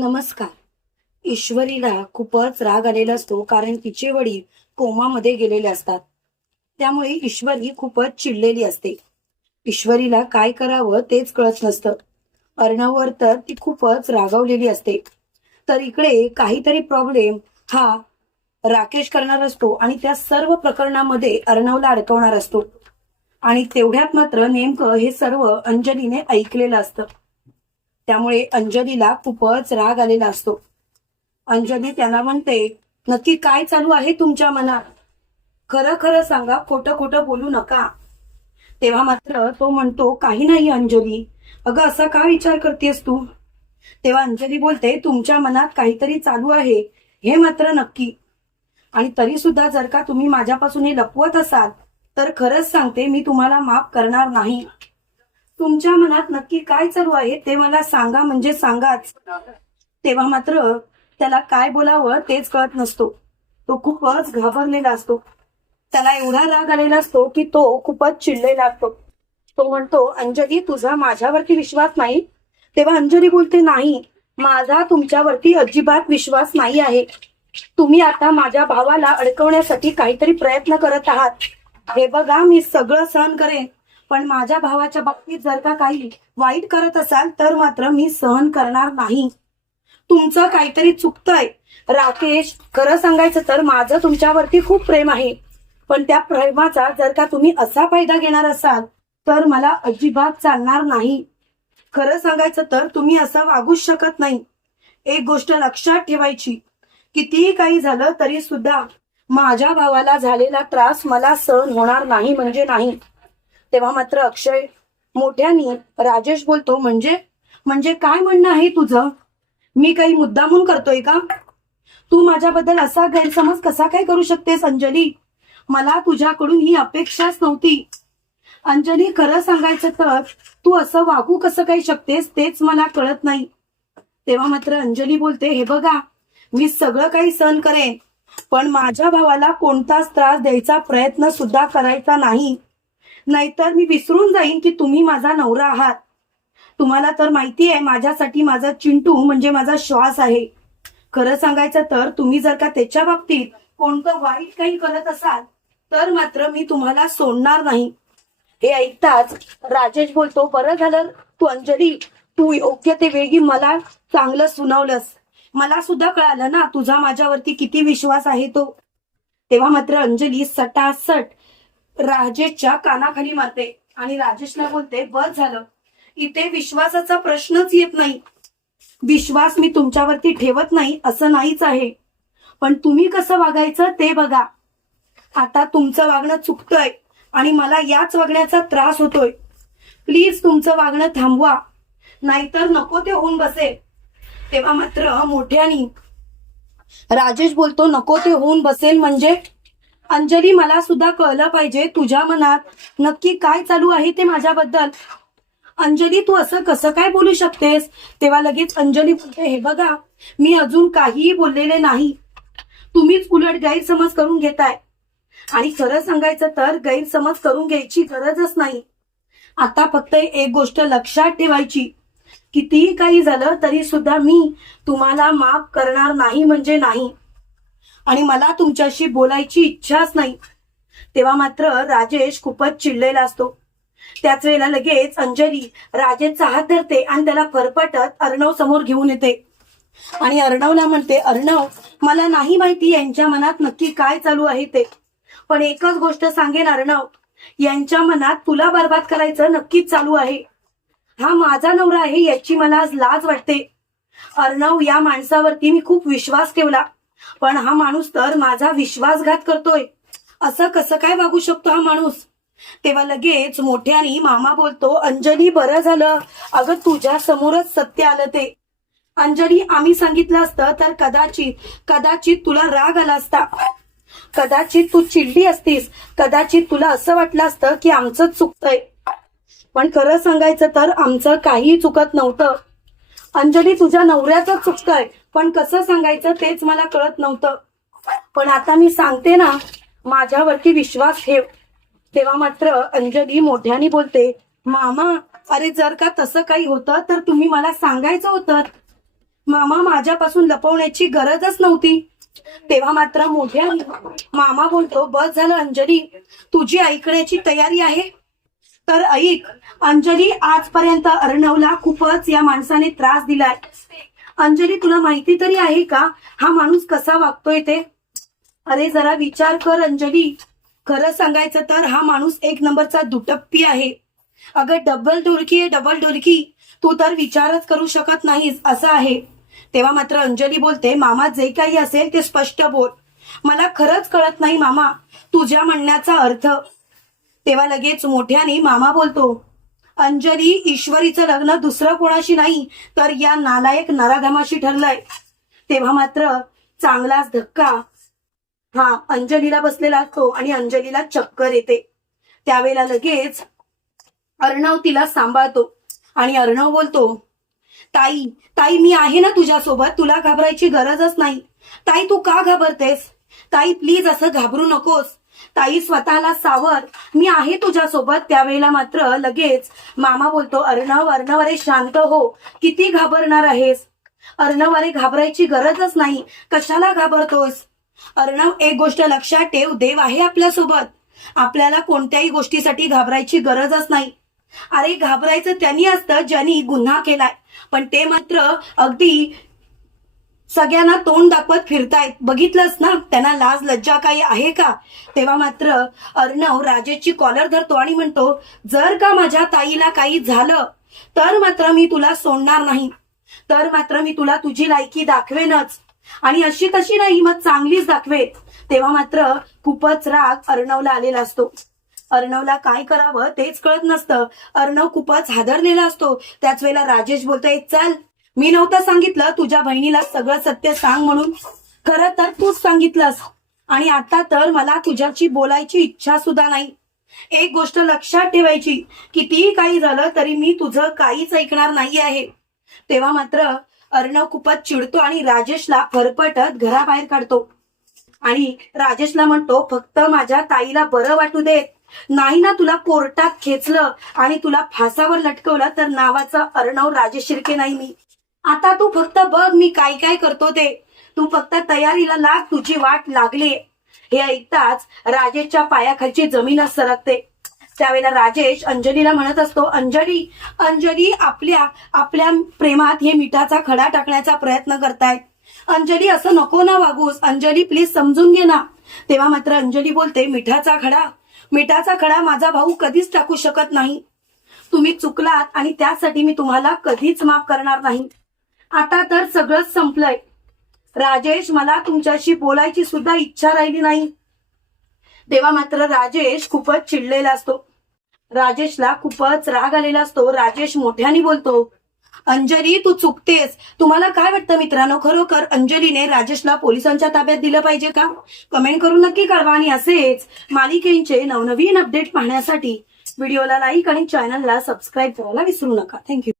नमस्कार. ईश्वरीला खूपच राग आलेला असतो कारण तिचे वडील कोमामध्ये गेलेले असतात. त्यामुळे ईश्वरी खूपच चिडलेली असते. ईश्वरीला काय करावं तेच कळत नसतं. अर्णववर तर ती खूपच रागावलेली असते. तर इकडे काहीतरी प्रॉब्लेम हा राकेश करणार असतो आणि त्या सर्व प्रकरणामध्ये अर्णवला अडकवणार असतो. आणि तेवढ्यात मात्र नेमकं हे सर्व अंजलीने ऐकलेलं असतं. त्यामुळे अंजलीला खूपच राग आलेला असतो. अंजली त्यांना म्हणते नक्की काय चालू आहे तुमच्या मनात? खरं खरं सांगा खोटं खोटं बोलू नका. तेव्हा मात्र तो म्हणतो काही नाही अंजली. अगं असा का विचार करतेस तू? तेव्हा अंजली बोलते तुमच्या मनात काहीतरी चालू आहे. हे मात्र नक्की. आणि तरी सुद्धा जर का तुम्ही माझ्यापासून हे लपवत असाल तर खरंच सांगते मी तुम्हाला माफ करणार नाही. तुमच्या मनात नक्की काय चालू आहे ते मला सांगा म्हणजे सांगाच. तेव्हा मात्र त्याला काय बोलावं तेच कळत नसतो. तो खूपच घाबरलेला असतो. त्याला एवढा राग आलेला असतो की तो खूपच चिडलेला असतो. तो म्हणतो अंजली तुझा माझ्यावरती विश्वास नाही. तेव्हा अंजली बोलते नाही माझा तुमच्यावरती अजिबात विश्वास नाही आहे. तुम्ही आता माझ्या भावाला अडकवण्यासाठी काहीतरी प्रयत्न करत आहात. हे बघा मी सगळं सहन करेन. पण माझ्या भावाच्या बाबतीत जर का काही वाईट करत असाल तर मात्र मी सहन करणार नाही. तुमचं काहीतरी चुकतंय. राकेश खरं सांगायचं तर माझं तुमच्यावरती खूप प्रेम आहे. पण त्या प्रेमाचा जर का तुम्ही असा फायदा घेणार असाल तर मला अजिबात चालणार नाही. खरं सांगायचं तर तुम्ही असं वागूच शकत नाही. एक गोष्ट लक्षात ठेवायची. कितीही काही झालं तरी सुद्धा माझ्या भावाला झालेला त्रास मला सहन होणार नाही म्हणजे नाही. तेव्हा मात्र अक्षय मोठ्याने राजेश बोलतो म्हणजे? म्हणजे काय म्हणणं आहे तुझं? मी काही मुद्दामून करतोय का? तू माझ्याबद्दल असा गैरसमज कसा काय करू शकतेस अंजली? मला तुझ्याकडून ही अपेक्षाच नव्हती. अंजली खरं सांगायचं तर तू असं वागू कसं काही शकतेस तेच मला कळत नाही. तेव्हा मात्र अंजली बोलते हे बघा मी सगळं काही सहन करेन पण माझ्या भावाला कोणताच त्रास द्यायचा प्रयत्न सुद्धा करायचा नाही. नाहीतर मी विसरून जाईन की तुम्ही माझा नवरा आहात. तुम्हाला तर माहिती आहे माझ्यासाठी माझा चिंटू म्हणजे माझा श्वास आहे. खरं सांगायचं तर तुम्ही जर का त्याच्या बाबतीत कोणतं वाईट काही करत असाल तर मात्र मी तुम्हाला सोडणार नाही. हे ऐकताच राजेश बोलतो बरं झालं तू अंजली तू योग्य ते वेगी मला चांगलं सुनावलंस. मला सुद्धा कळालं ना तुझा माझ्यावरती किती विश्वास आहे तो. तेव्हा मात्र अंजली सटासट राजेशच्या कानाखाली मारते. आणि राजेशला बोलते बस झालं. इथे विश्वासाचा प्रश्नच येत नाही. विश्वास मी तुमच्यावरती ठेवत नाही असं नाहीच आहे. पण तुम्ही कसं वागायचं ते बघा. आता तुमचं वागणं चुकतंय आणि मला याच वागण्याचा त्रास होतोय. प्लीज तुमचं वागणं थांबवा. नाहीतर नको ते होऊन बसेल. तेव्हा मात्र मोठ्यानी राजेश बोलतो नको ते होऊन बसेल म्हणजे? अंजली मला सुद्धा कळलं पाहिजे तुझ्या मनात नक्की काय चालू आहे ते माझ्याबद्दल. अंजली तू असं कसं काय बोलू शकतेस? तेव्हा लगेच अंजली बोलते हे बघा मी अजून काहीही बोललेले नाही. तुम्हीच उलट गैरसमज करून घेताय. आणि खरं सांगायचं तर गैरसमज करून घ्यायची गरजच नाही. आता फक्त एक गोष्ट लक्षात ठेवायची. कितीही काही झालं तरी सुद्धा मी तुम्हाला माफ करणार नाही म्हणजे नाही. आणि मला तुमच्याशी बोलायची इच्छाच नाही. तेव्हा मात्र राजेश खूपच चिडलेला असतो. त्याच वेळेला लगेच अंजली राजेशचा हात धरते आणि त्याला फरफटत अर्णव समोर घेऊन येते. आणि अर्णवला म्हणते अर्णव मला नाही माहिती यांच्या मनात नक्की काय चालू आहे ते. पण एकच गोष्ट सांगेन अर्णव यांच्या मनात तुला बर्बाद करायचं नक्कीच चालू आहे. हा माझा नवरा आहे याची मला आज लाज वाटते. अर्णव या माणसावरती मी खूप विश्वास ठेवला. पण हा माणूस तर माझा विश्वासघात करतोय. असं कसं काय वागू शकतो हा माणूस? तेव्हा लगेच मोठ्यानी मामा बोलतो अंजली बरं झालं. अगं तुझ्या समोरच सत्य आलं ते. अंजली आम्ही सांगितलं असतं तर कदाचित कदाचित तुला राग आला असता. कदाचित तू चिडली असतीस. कदाचित तुला असं वाटलं असतं की आमचंच चुकतंय. पण खरं सांगायचं तर आमचं काही चुकत नव्हतं. अंजली तुझ्या नवऱ्याच चुकतंय. पण कसं सांगायचं तेच मला कळत नव्हतं. पण आता मी सांगते ना माझ्यावरती विश्वास ठेव. तेव्हा मात्र अंजली मोठ्याने बोलते मामा अरे जर का तसं काही होतं तर तुम्ही मला सांगायचं होतं. मामा माझ्यापासून लपवण्याची गरजच नव्हती. तेव्हा मात्र मोठ्या मामा बोलतो बस झालं अंजली तुझी ऐकण्याची तयारी आहे? तर ऐक अंजली आजपर्यंत अर्णवला खूपच या माणसाने त्रास दिलाय. अंजली तुला माहिती तरी आहे का? हा माणूस कसा वागतोय ते? अरे जरा विचार कर अंजली. खरं सांगायचं तर हा माणूस एक नंबरचा दुटप्पी आहे. अगं डबल डोरकी आहे डबल डोरकी तू तर विचारच करू शकत नाहीस असं आहे. तेव्हा मात्र अंजली बोलते मामा जे काही असेल ते स्पष्ट बोल. मला खरंच कळत नाही मामा. तुझ्या म्हणण्याचा अर्थ. तेव्हा लगेच मोठ्याने मामा बोलतो अंजली ईश्वरीचं लग्न दुसरं कोणाशी नाही तर या नालायक नराधमाशी ठरलंय. तेव्हा मात्र चांगलाच धक्का हा अंजलीला बसलेला असतो आणि अंजलीला चक्कर येते. त्यावेळेला लगेच अर्णव तिला सांभाळतो आणि अर्णव बोलतो ताई ताई मी आहे ना तुझ्यासोबत तुला घाबरायची गरजच नाही. ताई तू का घाबरतेस? ताई प्लीज असं घाबरू नकोस. ताई स्वतःला सावर. मी आहे तुझ्यासोबत. त्यावेळेला मात्र लगेच मामा बोलतो अर्णव अर्णव अरे शांत हो. किती घाबरणार आहेस? अर्णव अरे घाबरायची गरजच नाही. कशाला घाबरतोस अर्णव एक गोष्ट लक्षात ठेव. देव आहे आपल्यासोबत. आपल्याला कोणत्याही गोष्टीसाठी घाबरायची गरजच नाही. अरे घाबरायचं त्यांनी असतं ज्यांनी गुन्हा केलाय. पण ते मात्र अगदी सगळ्यांना तोंड दाखवत फिरतायत. बघितलंच ना? त्यांना लाज लज्जा काही आहे का? तेव्हा मात्र अर्णव राजेशची कॉलर धरतो आणि म्हणतो जर का माझ्या ताईला काही झालं तर मात्र मी तुला सोडणार नाही. तर मात्र मी तुला तुझी लायकी दाखवेनच. आणि अशी तशी नाही मग चांगलीच दाखवेन. तेव्हा मात्र खूपच राग अर्णवला आलेला असतो. अर्णवला काय करावं तेच कळत नसतं. अर्णव खूपच हादरलेला असतो. त्याच वेळेला राजेश बोलतोय चल मी नव्हतं सांगितलं तुझ्या बहिणीला सगळं सत्य सांग म्हणून. खरं तर तूच सांगितलंस. आणि आता तर मला तुझ्याशी बोलायची इच्छा सुद्धा नाही. एक गोष्ट लक्षात ठेवायची कितीही काही झालं तरी मी तुझं काहीच ऐकणार नाही आहे. तेव्हा मात्र अर्णव खूपच चिडतो आणि राजेशला फरफटत घराबाहेर काढतो. आणि राजेशला म्हणतो फक्त माझ्या ताईला बरं वाटू दे नाही ना तुला कोर्टात खेचलं आणि तुला फासावर लटकवलं तर नावाचा अर्णव राजेश शिर्के नाही मी. आता तू फक्त बघ मी काय काय करतो ते. तू फक्त तयारीला लाग तुझी वाट लागली. हे ऐकताच राजेशच्या पायाखालची जमीनच सरकते. त्यावेळेला राजेश अंजलीला म्हणत असतो अंजली अंजली आपल्या आपल्या प्रेमात हे मिठाचा खडा टाकण्याचा प्रयत्न करतायत अंजली असं नको ना वागूस. अंजली प्लीज समजून घे ना. तेव्हा मात्र अंजली बोलते मिठाचा खडा मिठाचा खडा माझा भाऊ कधीच टाकू शकत नाही. तुम्ही चुकलात आणि त्यासाठी मी तुम्हाला कधीच माफ करणार नाही. आता तर सगळंच संपलंय. राजेश मला तुमच्याशी बोलायची सुद्धा इच्छा राहिली नाही. तेव्हा मात्र राजेश खूपच चिडलेला असतो. राजेशला खूपच राग आलेला असतो. राजेश मोठ्याने बोलतो अंजली तू चुकतेस. तुम्हाला काय वाटतं मित्रांनो? खरोखर अंजलीने राजेशला पोलिसांच्या ताब्यात दिलं पाहिजे का? कमेंट करून नक्की कळवा आणि असेच मालिकेंचे नवनवीन अपडेट पाहण्यासाठी व्हिडिओला लाईक आणि चॅनलला सबस्क्राईब करायला विसरू नका. थँक्यू.